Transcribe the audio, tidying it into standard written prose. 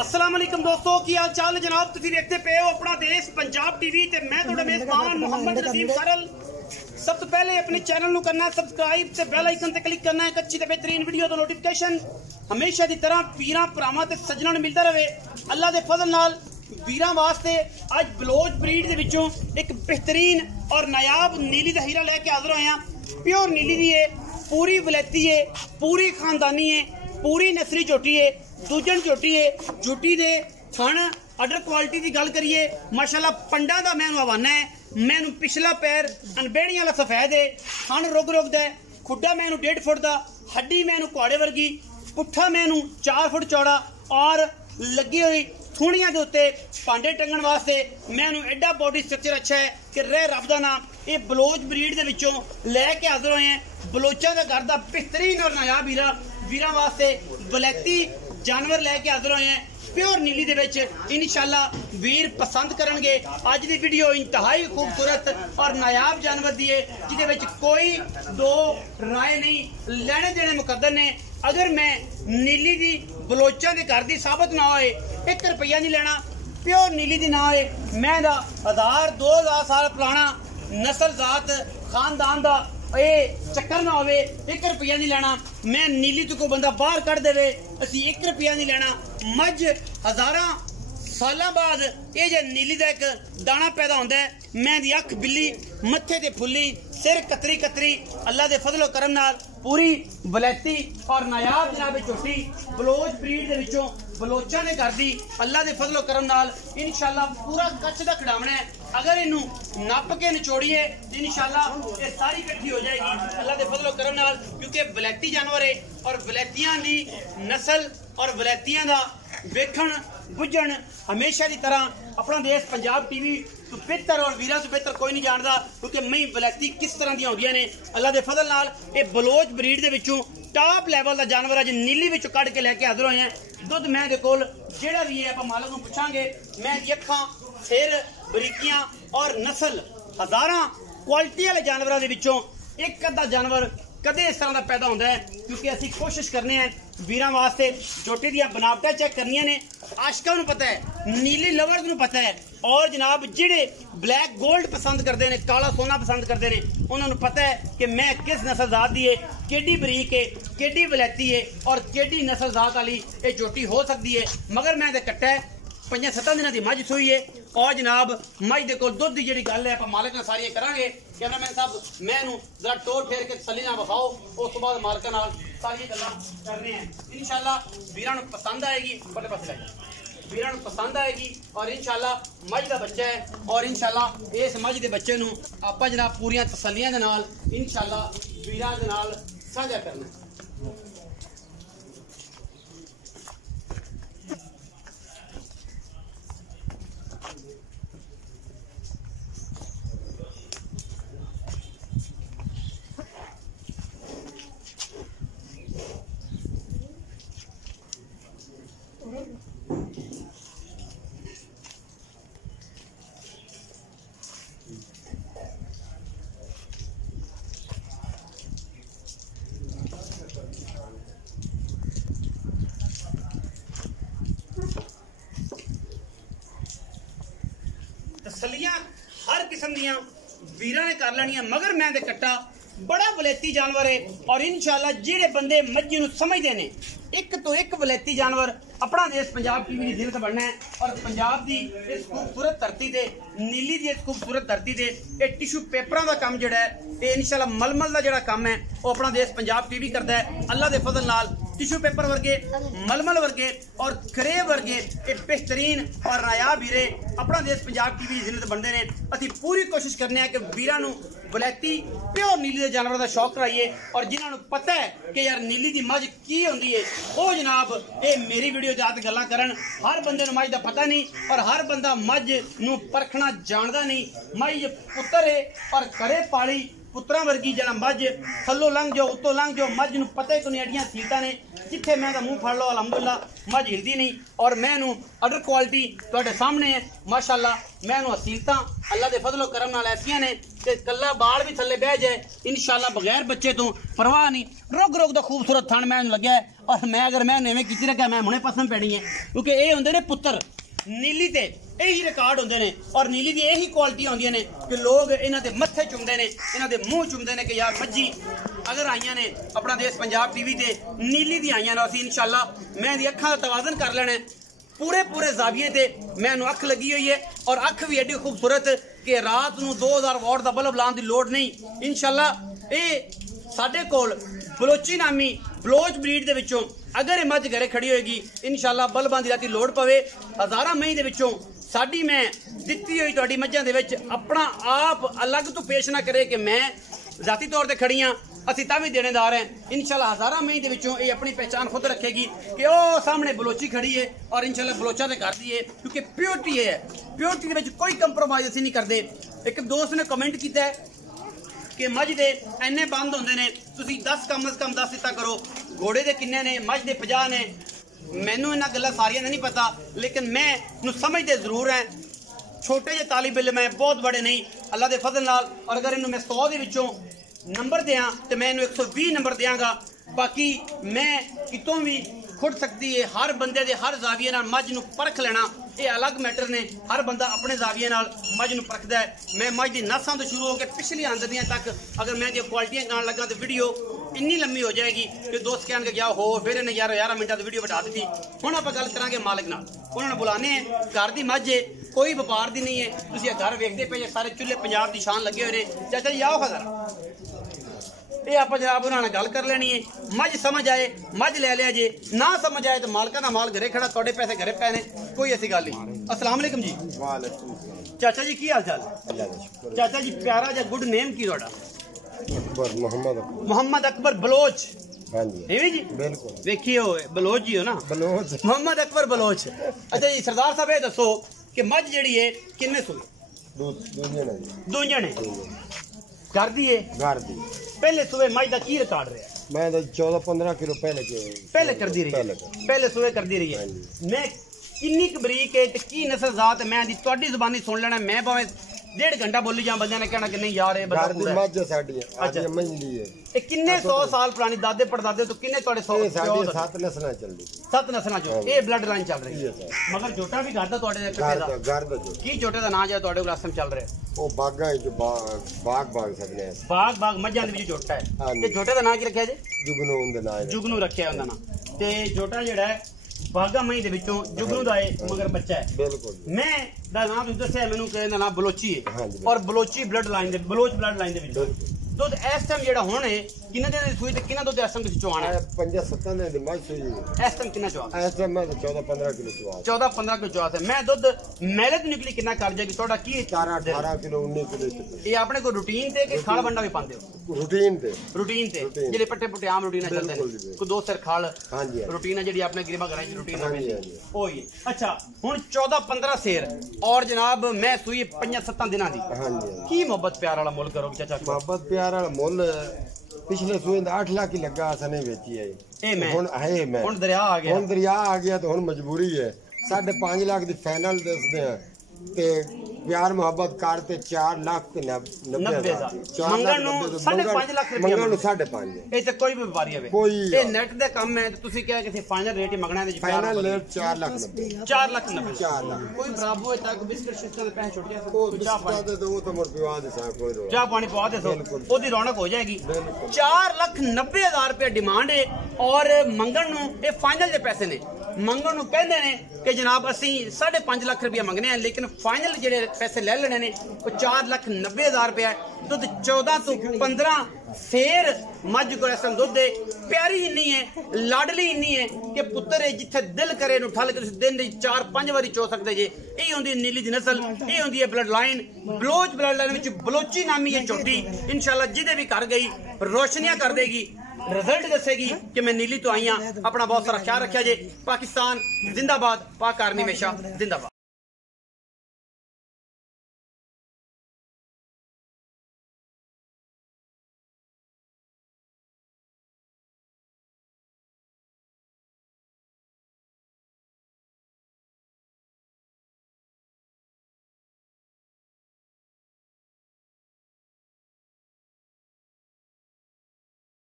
अस्सलाम वालेकुम दोस्तों की हाल चाल है जनाब। तुसीं देखते पे हो अपना देश पंजाब टीवी ते मैं तुहाडा मेज़बान मोहम्मद नसीम सरल। सब तो पहले अपने चैनल नू करना सबसक्राइब ते बेल आइकन ते क्लिक करना है। अच्छी ते बेहतरीन वीडियो तो नोटिफिकेशन हमेशा की तरह वीरां भरावां ते सज्जणां नूं मिलता रहे। अल्लाह दे फजल नाल वीरां वास्ते अज बलोच ब्रीड दे विचों एक बेहतरीन और नायाब नीली दा हीरा लैके हाज़र होए हां। प्योर नीली दी है, पूरी वलैती है, पूरी खानदानी है, पूरी नसली झोटी है, दूजन झोटी है। झोटी दे थण अडर क्वालिटी की गल करिए माशाल्लाह पंडा दा मैनू हवाना है। मैनू पिछला पैर अनबेड़ी वाला सफेद है, थण रुग रुग दा, खुड्डा मैनू 1.5 फुट दा, हड्डी मैनू घोड़े वर्गी, पुट्ठा मैनू 4 फुट चौड़ा और लगी हुई थूणियां दे उत्ते भांडे टंगण वास्ते मैनू एडा बॉडी स्ट्रक्चर अच्छा है कि रह रब दा नाम ये बलोच ब्रीड दे विचों लैके हाज़र होए हैं। बलोचां दा घर दा बेहतरीन और नायाब वीरां वास्ते वलैती जानवर लैके हाज़र होए हैं। प्योर नीली दे विच इंशाअल्लाह वीर पसंद करनगे। अज दी वीडियो इंतहाई खूबसूरत और नायाब जानवर दी है जिहदे विच कोई दो राय नहीं, लेने देने मुकद्दर ने। अगर मैं नीली दी बलोचां दे घर दी साबित ना होए 1 रुपया नहीं लेना। प्योर नीली दी ना होए मैं दा 1000-2000 साल पुराना नस्ल जात खानदान दा ये चक्कर ना होवे 1 रुपया नहीं लेना। मैं नीली तो कोई बंदा बाहर कढ़ देवे असी 1 रुपया नहीं लेना। मज हज़ारां सालां बाद ये जे नीली दा एक दाना पैदा होंदा है। मैं दी अख बिल्ली, मत्थे ते फुल्ली, सिर कतरी कतरी, अल्लाह दे फजलो करम नाल पूरी वलैती और नायाब जनाब झोटी बलोच ब्रीड दे विचों बलोचां दे घर दी अल्लाह दे फजलो करम नाल इंशाअल्लाह पूरा कच्छ दा खड़ावना है। अगर इनू नप के निचोड़िए इंशाअल्लाह ये सारी इकट्ठी हो जाएगी अल्लाह दे फजलो करम नाल, क्योंकि वलैती जानवर है और वलैतियां दी नस्ल और वलैतियां दा वेखण बुझण हमेशा की तरह अपना देश पंजाब टीवी तो बेहतर और वीरां तो बेहतर कोई नहीं जानता, क्योंकि मई वलैती किस तरह दी होंदियां ने। अल्लाह दे फजल नाल ये बलोच ब्रीड दे विचों टॉप लेवल का जानवर अज नीली विचों कढ़ के लैके हाज़र होए हैं। दुध मैं दे कोल जेड़ा भी है आप मालक नूं पुछांगे। मैं दी अखां, सिर, बरीकियां और नस्ल हज़ारां क्वालिटी वाले जानवरों के विचों एक अद्धा जानवर कदे इस तरह का पैदा होता है, क्योंकि असी कोशिश करने हैं वीरां वास्ते झोटी दी बनावटां चेक करनियां ने। आशकां नूं पता है, नीली लवर्स नूं पता है, और जनाब जिहड़े ब्लैक गोल्ड पसंद करते हैं, काला सोना पसंद करते हैं, उन्होंने पता है कि मैं किस नस्ल जात दी है, केडी बरीक है, केडी वलैती है और केडी नस्ल जात वाली ये झोटी हो सकती है। मगर मैं ते कट्टा है 5-7 दिनों की मझ सूई है और जनाब मझ दे कोल दुध की जिहड़ी गल है आप मालिक नाल सारी करांगे। कैमरामैन साहब मैं जरा टोर फेर के तसल्ली नाल विखाओ, उस तो बाद मालिकां नाल सारी गल्लां करने हैं। इंशाअल्लाह वीरां नूं पसंद आएगी, बड़े पास लाइए, वीरां नूं पसंद आएगी और इंशाअल्लाह मझ दा बच्चा है और इंशाअल्लाह इस मझ दे बच्चे नूं आपां जनाब पूरियां तसल्लियां दे नाल इंशाअल्लाह वीरां दे नाल साझा करना। तसलियां हर किस्म दियां वीरां ने कर लेनियां, मगर मैं ते कट्टा बड़ा वलैती जानवर है और इंशाअल्लाह जिहड़े बंदे मज्जी नूं समझदे ने एक तो एक वलैती जानवर अपना देश पंजाब टीवी की जिलत बनना है। और पंजाब की इस खूबसूरत धरती से नीली की इस खूबसूरत धरती से ये टिशू पेपरों का काम जोड़ा है ये इंशाअल्लाह मलमल का जोड़ा काम है वो अपना देश पंजाब टीवी करता है। अल्लाह के फजल नाल टिशू पेपर वर्गे, मलमल वर्गे और करेब वर्गे ये बेहतरीन और नायाब हीरे अपना देश पंजाब टीवी की जिलत बनते हैं। असी पूरी कोशिश करने कि वीरां नूं वलैती प्योर नीली के जानवरों का शौक कराइए और जिन्होंने पता है कि यार नीली की मझ की होंदी है वो जनाब ये मेरी वीडियो जात गल्लां करन। हर बंदे नूं मझ दा पता नहीं और हर बंदा मझ नूं परखना जानदा नहीं। मझ पुत्तर है और घरे पाली पुत्रां वर्गी जरा मझ थल्लों लंघ जाओ उत्तों लंघ जाओ मझ नूं पता ही कोई एडियां सीटां ने जिथे मैं दा मुंह फड़ लो अलहमदुलिल्लाह मझ हिलदी नहीं। और मैं नूं अडर क्वालिटी तुहाडे सामने है माशाअल्लाह। मैं नूं असीलतां अल्लाह दे फजलो करम नाल ऐसियां ने ते कल्ला बाल भी थल्ले बह जाए इंशाअल्लाह बगैर बच्चे तो परवाह नहीं। रोग रोग दा खूबसूरत थण मैं लग्या है और मैं अगर मैं इवें कीती रखा मैं हुणे पसंद पैनी है क्योंकि ये हुंदे ने पुत्र नीली ते यही रिकॉर्ड होंगे ने और नीली दी यही क्वालिटी होंदियां ने कि लोग इन्हां दे मत्थे चुमदे ने इन्हां दे मुंह चुमदे ने कि यार मज्जी अगर आईयां ने अपना देश पंजाब टीवी ते नीली दी आईयां ने असीं इंशाअल्लाह मैं दी अखां दा तवाज़न कर लेना पूरे पूरे जाविये ते मैनू अख लगी हुई है और अख भी एडी खूबसूरत कि रात नूं 2000 वाट दा बल्ब लाने की लोड़ नहीं इंशाअल्लाह। ये साडे कोल बलोची नामी बलोच ब्रीड दे विचों अगर ये मझ घरे खड़ी होएगी इंशाअल्लाह बल्बां दी राती लोड़ पवे हज़ारां मई दे विचों साडी मैं दित्ती हुई तुहाडी मझां दे विच अपना आप अलग तो पेश ना करे कि मैं जाती तौर पर खड़ी हाँ असी तां भी देनेदार हैं इंशाअल्लाह। हज़ारां मई दे विचों ये अपनी पहचान खुद रखेगी कि ओ सामने बलोची खड़ी है और इंशाअल्लाह बलोचा ते कर दी है क्योंकि प्योरिटी है प्योरिटी दे विच कोई कंप्रोमाइज़ असीं नहीं करदे। एक दोस्त ने कमेंट किया है कि मझ दे इन्ने बंद होंदे ने तुसीं 10 कम अज कम 10 दिता करो घोड़े दे किन्ने ने मझ दे 50 ने मैनू इन्हां गल्लां सारियां नहीं पता लेकिन मैं नूं समझदे जरूर हैं छोटे जे तालिब इल्म है बहुत बड़े नहीं अल्लाह दे फजल नाल। और अगर इन्हूं मैं 100 दे विचों नंबर दें तो मैं इन्हूं 120 नंबर देंगा बाकी मैं कितों भी खुट सकती है हर बंदे दे हर जाविये नाल मझ नूं परख लेना ये अलग मैटर ने हर बंदा अपने जाविये नाल मझ नूं परखदा है। मैं मझ दी नसां तो शुरू होकर पिछली आंददियां तक अगर मैं दी क्वालिटियां गाण लगा तो वीडियो इन्नी लंबी हो जाएगी कि दोस्त कहणगे क्या हो फिर इन्हें 11 मिनटां दी वीडियो बढ़ा दी। हुण आपां गल करांगे मालिक नाल उन्होंने बुलाने हैं घर दी मझ है कोई व्यापार दी नहीं है तुसीं घर वेखदे पे सारे चुल्हे पंजाब दी शान लगे हुए ने। चाचा जी आओ खजर ये आप जनाब उन्होंने गल कर लेनी है मझ समझ आए मझ ले लिया जे ना समझ आए तो मालका का माल घरे खड़ा थोड़े पैसे घरे पै ने कोई ऐसी गल नहीं। अस्सलाम वालेकुम जी। चाचा जी की हाल चाल चाचा जी प्यारा जा गुड नेम की थोड़ा मोहम्मद अकबर बलोच जी बिल्कुल देखिए बलोच जी हो ना बलोच मोहम्मद अकबर बलोच। अच्छा जी सरदार साहब ये दसो कि मझ जी है किन्ने सुने दो जने कर दिए पहले सुबह मझ का की रिकॉर्ड रहा मैं 14-15 किलो पहले कर दी रही पहले सुबह कर दी रही है। मैं किन्नी बरीक है की नस्ल जात मैं तुहाडी ज़बानी सुन लेना मैं भावें 1.5 घंटा बोली जा बंदे ने कहना कि नहीं यार किन्ने 100 साल पुरानी दादे परदादे तो किन्ने तुहाडे 7 नस्लां चलदी 7 नस्लां चो ये ब्लड लाइन चल रही है मगर जोटा भी करदा तुहाडे की जोटे दा नाम जे तुहाडे कोल असम चल रहा ओ बागा जो बाग सकने बाग मझां दे विच जोटा है ते जोटे दा नाम की रखिया जे जुगनू उंदा नाम जुगनू रखिया उंदा नाम ते जोटा जेड़ा है बागा मई दे विचों जुगनू दा मगर बच्चा है बिल्कुल मैं दा नाम तुसीं दस्सिया मैनूं कि इहदा नाम बलोची है और बलोची ब्लड लाइन दे बलोच ब्लड लाइन दे विचों दुध इस टाइम जेड़ा हुण है किन्ने दिन दी सूई ते किन्ना दुध इस टाइम तुसीं चवाना है 5-7 दिन दी मझ सूई इस टाइम किन्ना चवा इस टाइम मैं 14-15 किलो चवा 14-15 किलो चवा है मैं दुध मेले तो निकली किन्ना कर जाएगी थोड़ा की 18 किलो 19 किलो ये अपने को रूटीन ते कि खाल बंडा भी पांदे हो रूटीन ते जेडे पट्टे पुट्टे आम रूटीन चलदे ने कोई 2 सिर खाल हां जी रूटीन है जेडी अपने गरीबा घरां च रूटीन है ओ ये अच्छा हुण 14-15 सेर और जनाब मैं सूई 5-7 दिनां दी हां जी की मोहब्बत प्यार वाला मुल करो चाचा मोहब्बत प्यार वाला मुल पिछले सूए 8 लाख ही लगा अस नहीं बेची है हुण दरिया आ गया तो हुण मजबूरी है 5.5 लाख दी फाइनल दसदे हैं ते प्यार मोहब्बत करते 4 लाख ते 90 मंगण नु 5.5 लाख रुपया मंगण नु 5.5 ए ते कोई भी व्यापारी है कोई ए नेट दे काम है तुसी क्या किसी फाइनल रेट ही मंगना दे फाइनल रेट 4 लाख 90 कोई खराब होए तक बिस्किट सिस्टम दे पैसे छुट जाए ओ चाह दे दो तो मोर पिवा दे सा कोई रो चाह पानी पवा दे सो ओदी रौनक हो जाएगी 4,90,000 रुपया डिमांड है और मंगण नु ए फाइनल दे पैसे ने मंगण नु कहंदे ने कि जनाब असी 5.5 लाख रुपया मंगने हैं लेकिन फाइनल जेडे पैसे ले लेने ने वो 4,90,000 रुपया दुध 14 तो 15 सेर मझ को ऐसा दुध है प्यारी इन्नी है लाडली इन्नी है कि पुत्र है जिथे दिल करे नु ठल के दिन 4-5 बारी चो सकते जे यही होंदी नीली दी नस्ल यही होंदी है blood line Baloch blood line विच बलोची नामी है छोटी इंशाल्लाह जिदे भी कर गई रोशनियां कर देगी रिजल्ट दसेगी कि मैं नीली तो आई हाँ। अपना बहुत सारा ख्याल रखा जे। पाकिस्तान जिंदाबाद, पाक आर्मी हमेशा जिंदाबाद।